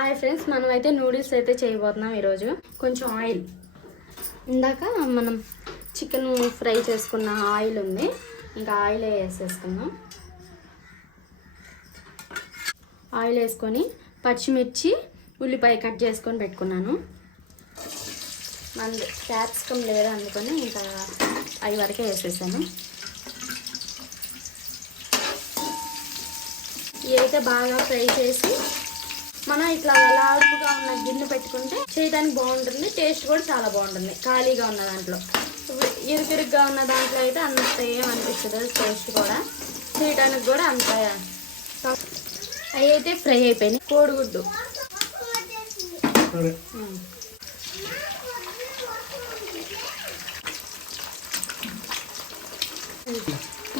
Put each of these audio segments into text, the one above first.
Hi friends, మనమైతే noodles అయితే చేయబోతున్నాం ఈరోజు. కొంచెం ఆయిల్, ఇందాక మనం చికెన్ ఫ్రై చేసుకున్న ఆయిల్ ఉంది, ఇంకా ఆయిల్ వేసేసుకుందాం. ఆయిల్ వేసుకొని పచ్చిమిర్చి ఉల్లిపాయ కట్ చేసుకొని పెట్టుకున్నాను. మన క్యాప్సికమ్ లేదు అందుకని ఇంకా అవి వరకే వేసేసాను. ఇవి అయితే బాగా ఫ్రై చేసి మనం ఇట్లా వెలాడుగా ఉన్న గిన్నె పెట్టుకుంటే చేయడానికి బాగుంటుంది, టేస్ట్ కూడా చాలా బాగుంటుంది. ఖాళీగా ఉన్న దాంట్లో, ఇరుకిరుగ్గా ఉన్న దాంట్లో అయితే అంత ఏం అనిపిస్తుంది, టేస్ట్ కూడా చేయడానికి కూడా అంత. అవి అయితే ఫ్రై అయిపోయినాయి. కోడిగుడ్డు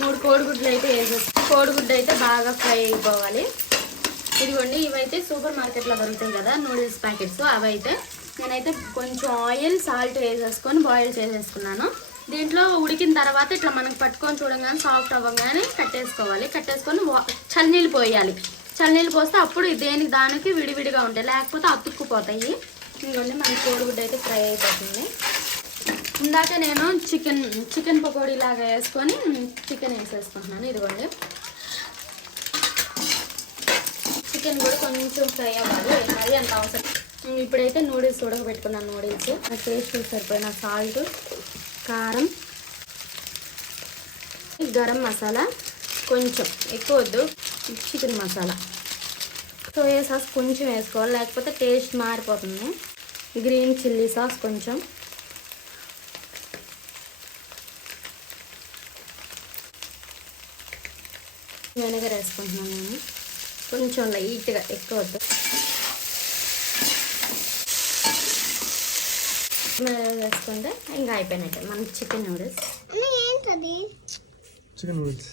3 కోడిగుడ్లు అయితే వేసేస్తాం. కోడిగుడ్డు అయితే బాగా ఫ్రై అయిపోవాలి. ఇదిగోండి, ఇవైతే సూపర్ మార్కెట్లో దొరుకుతాయి కదా నూడిల్స్ ప్యాకెట్స్, అవైతే నేనైతే కొంచెం ఆయిల్ సాల్ట్ వేసేసుకొని బాయిల్ చేసేసుకున్నాను. దీంట్లో ఉడికిన తర్వాత ఇట్లా మనకు పట్టుకొని చూడగానే సాఫ్ట్ అవ్వగానే కట్టేసుకోవాలి. కట్టేసుకొని చల్లనీళ్ళు పోయాలి. చల్లనీళ్ళు పోస్తే అప్పుడు దేనికి దానికి విడివిడిగా ఉంటాయి, లేకపోతే అతుక్కుపోతాయి. ఇదిగోండి, మన కోడిగుడ్డు అయితే ఫ్రై అయిపోతుంది. ఇందాక నేను చికెన్ పకోడీ లాగా వేసుకొని చికెన్ వేసేసుకుంటున్నాను. ఇదిగోండి, చికెన్ కూడా కొంచెం ఫ్రై అవ్వాలి, మరి అంత అవసరం. ఇప్పుడైతే నూడిల్స్ ఉడకబెట్టుకున్నాను. నూడిల్స్ టేస్ట్ సరిపోయిన సాల్ట్, కారం, గరం మసాలా కొంచెం ఎక్కువ వద్దు, చికెన్ మసాలా, సోయా సాస్ కొంచెం వేసుకోవాలి, లేకపోతే టేస్ట్ మారిపోతుంది. గ్రీన్ చిల్లీ సాస్ కొంచెం, వెనగర్ వేసుకుంటున్నాను నేను కొంచెం లైట్గా, ఎక్కువ వద్దు. వేసుకుంటే ఇంకా అయిపోయినట్టే మన చికెన్ నూడిల్స్. Chicken noodles